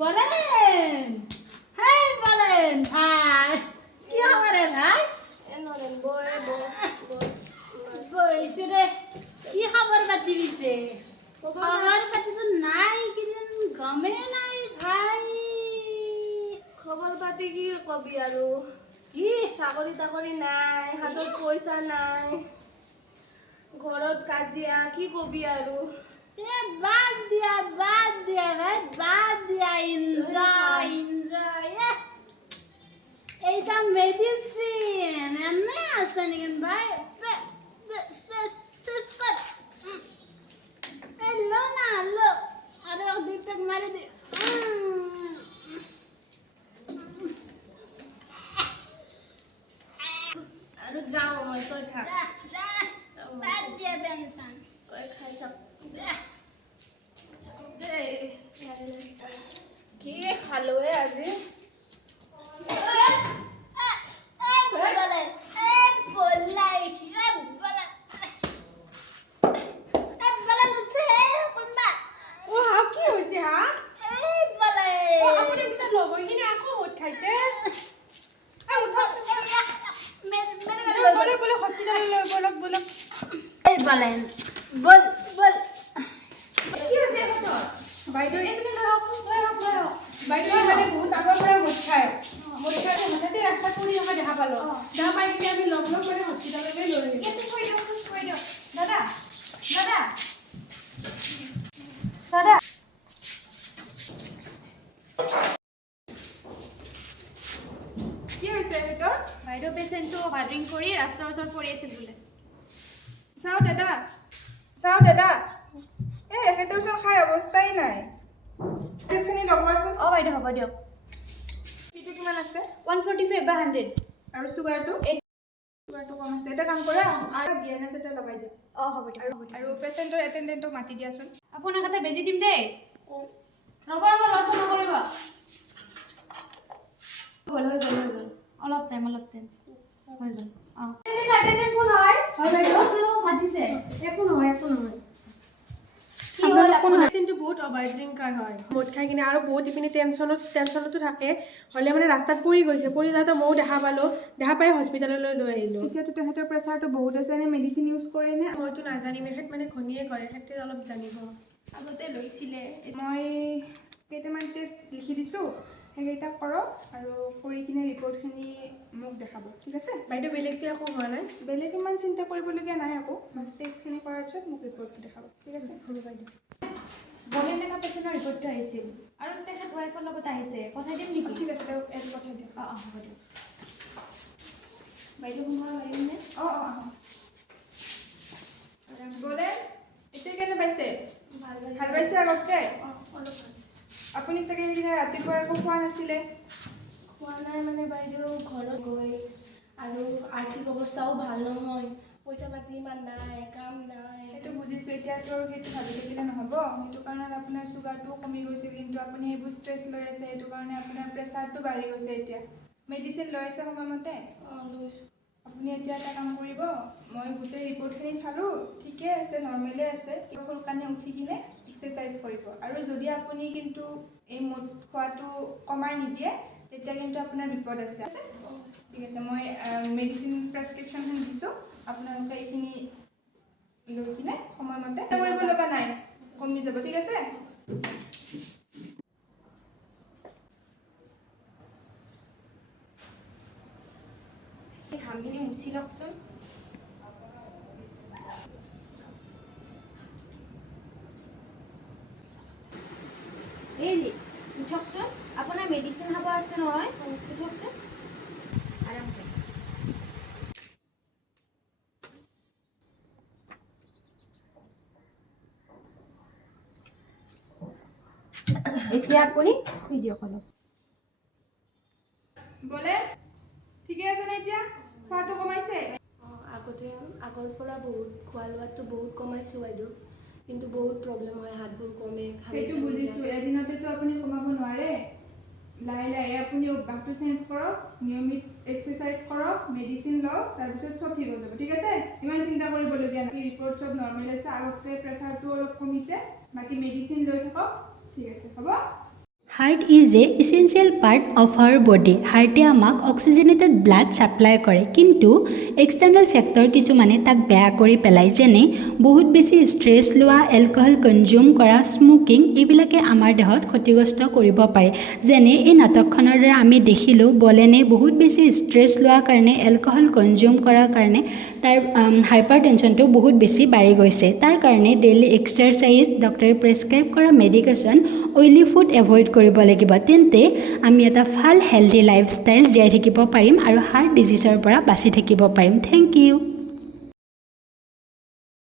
বলেন হ্যাঁ বলেন ভাই কি হবে ভাই বইছে রে কি খবর পাতি দিছে খবর পাতি তো নাই কিদিন গমে নাই ভাই খবৰ পাতি কি কবি আৰু কি চাকৰি তাকৰি নাই হাতত পইচা নাই ঘৰত কাজিয়া কি কবি আৰু এ বাদ দিয়া ভাই বাদ দিয়া এনজয় এনজয় এইটা মেডিসিন এনে আছে নাকি ভাই লো না লো আরে দুই পেক মারি দি আৰু যাওঁ মই তই থাক বাদ দিয়া টেনশন তই খাই থাক কি খালোৱে আজি বলেন বল বল কি হৈছে কথা বাইদেউ এইপিনে বাইদেউ মানে বহুত আগৰ পৰা মদ খায় হঠাতে ৰাস্তাত পৰি থকা দেখা পালো দেখা পাই কিনে আমি লগ কৰি হস্পিটাললৈ লৈ আহিলো কৈ দিয়ক দাদা কি হৈছে ভিতৰ বাইদেউ পেচেণ্টটো অভাৰড্ৰিংক কৰি ৰাস্তাৰ ওচৰত পৰি আছিল বোলে চাওঁ দাদা এখেতৰ ওচৰত খাই অৱস্থাই নাই টেষ্টখিনি লগোৱাচোন অঁ বাইদেউ হ'ব দিয়ক পিটো কিমান আছে 145 বা 100 আৰু চুগাৰটো কম আছে এটা কাম কৰা আৰু ডিএনএছ এটা লগাই দিয়া অঁ হ'ব দিয়ক আৰু পেচেণ্টৰ এটেণ্ডেণ্টক মাতি দিয়াচোন আপোনাক এটা বেজি দিম দেই ৰ'ব লছ নকৰিব হৈ গ'ল অলপ টাইম হৈ গ'ল অঁ এটেণ্ডেণ্ট কোন হয় বাইদেউ মাতিছে একো নহয় কি হ'ল পেচেণ্টটো বহুত অভাৰড্ৰিংকাৰ হয় মদ খাই কিনে আৰু বহুত ইপিনে টেনশ্যনতো থাকে হ'লে মানে ৰাস্তাত পৰি গৈছে পৰি যাওঁতে ময়ো দেখা পাই হস্পিটাললৈ লৈ আহিলোঁ এতিয়াতো তেখেতৰ প্ৰেছাৰটো বহুত আছে নে মেডিচিন ইউজ কৰে নে মইতো নাজানিম এখেত মানে ঘনীয়ে কৰে এখেতে অলপ জানিব আগতে লৈছিলে মই কেইটামান টেষ্ট লিখি দিছোঁ সেইকেইটা কৰক আৰু কৰি কিনে ৰিপৰ্টখিনি মোক দেখাব ঠিক আছে বাইদেউ বেলেগটো একো হোৱা নাই বেলেগ ইমান চিন্তা কৰিবলগীয়া নাই আকৌ বাছ টেষ্টখিনি কৰাৰ পিছত মোক ৰিপৰ্টটো দেখাব ঠিক আছে হ'ব বাইদেউ বমি মেকা পেচেণ্টৰ ৰিপৰ্টটো আহিছিল আৰু তেখেত ৱাইফৰ লগত আহিছে পঠাই দিম নেকি ঠিক আছে তেওঁক এইটো পঠাই দিয়ক অঁ হ'ব দিয়ক বাইদেউ সোমাব পাৰিমনে অঁ গ'লে এতিয়া কেনে পাইছে ভাল পাইছে আগতকৈ অলপ আপুনি চাগে সেইদিনা ৰাতিপুৱা একো খোৱা নাছিলে খোৱা নাই মানে বাইদেউ ঘৰত গৈ আৰু আৰ্থিক অৱস্থাও ভাল নহয় পইচা পাতি ইমান নাই কাম নাই সেইটো বুজিছোঁ এতিয়াতো আৰু সেইটো ভাবি থাকিলে নহ'ব সেইটো কাৰণত আপোনাৰ চুগাৰটোও কমি গৈছে কিন্তু আপুনি সেইবোৰ ষ্ট্ৰেছ লৈ আছে সেইটো কাৰণে আপোনাৰ প্ৰেছাৰটো বাঢ়ি গৈছে এতিয়া মেডিচিন লৈ আছে সময়মতে লৈছোঁ আপুনি এতিয়া এটা কাম কৰিব মই গোটেই ৰিপৰ্টখিনি চালোঁ ঠিকে আছে নৰ্মেলে আছে সোনকালে উঠি কিনে এক্সাৰচাইজ কৰিব আৰু যদি আপুনি কিন্তু এই মদ খোৱাটো কমাই নিদিয়ে তেতিয়া কিন্তু আপোনাৰ বিপদ আছে ঠিক আছে মই মেডিচিন প্ৰেছক্ৰিপশ্যনখন দিছোঁ আপোনালোকে এইখিনি লৈ কিনে সময়মতে কৰিব লগা নাই কমি যাব ঠিক আছে ঘামখিনি মুচি লওকচোন এই উঠকচোন আপোনাৰ মেডিচিন খাব আছে নহয় উঠকচোন আৰামকৈ এতিয়া আপুনি শুই দিয়ক অলপ গ'লে ঠিকে আছে নে এতিয়া খোৱাটো কমাইছে আগৰ পৰা বহুত খোৱা লোৱাটো বহুত কমাইছোঁ বাইদেউ কিন্তু বহুত প্ৰব্লেম হয় হাতবোৰ কমে সেইটো বুজিছোঁ এদিনতেতো আপুনি কমাব নোৱাৰে লাহে লাহে আপুনি অভ্যাসটো চেঞ্জ কৰক নিয়মিত এক্সাৰচাইজ কৰক মেডিচিন লওক তাৰপিছত চব ঠিক হৈ যাব ঠিক আছে ইমান চিন্তা কৰিবলগীয়া নাই ৰিপৰ্ট চব নৰ্মেল আছে আগতকৈ প্ৰেছাৰটো অলপ কমিছে বাকী মেডিচিন লৈ থাকক ঠিক আছে হ'ব heart is a essential part of our body. হাৰ্টে আমাক অক্সিজেনেটেড ব্লাড ছাপ্লাই কৰে, কিন্তু এক্সটাৰ্নেল ফেক্টৰ কিছুমানে তাক বেয়া কৰি পেলায়, যেনে বহুত বেছি ষ্ট্ৰেছ লোৱা, এলকহল কনজিউম কৰা, স্মকিং, এইবিলাকে আমাৰ দেহত ক্ষতিগ্ৰস্ত কৰিব পাৰে। যেনে এই নাটকখনৰ দ্বাৰা আমি দেখিলোঁ বলেনে বহুত বেছি ষ্ট্ৰেছ লোৱাৰ কাৰণে, এলকহল কনজিউম কৰাৰ কাৰণে তাৰ হাইপাৰ টেনশ্যনটো বহুত বেছি বাঢ়ি গৈছে। তাৰ কাৰণে ডেইলি এক্সাৰচাইজ, ডক্টৰে প্ৰেছক্ৰাইব কৰা মেডিকেশ্যন, অইলি ফুড এভইড কৰিব লাগিব। তেন্তে আমি এটা ভাল হেল্ডি লাইফষ্টাইল জীয়াই থাকিব পাৰিম আৰু হাৰ্ট ডিজিজৰ পৰা বাচি থাকিব পাৰিম। Thank U.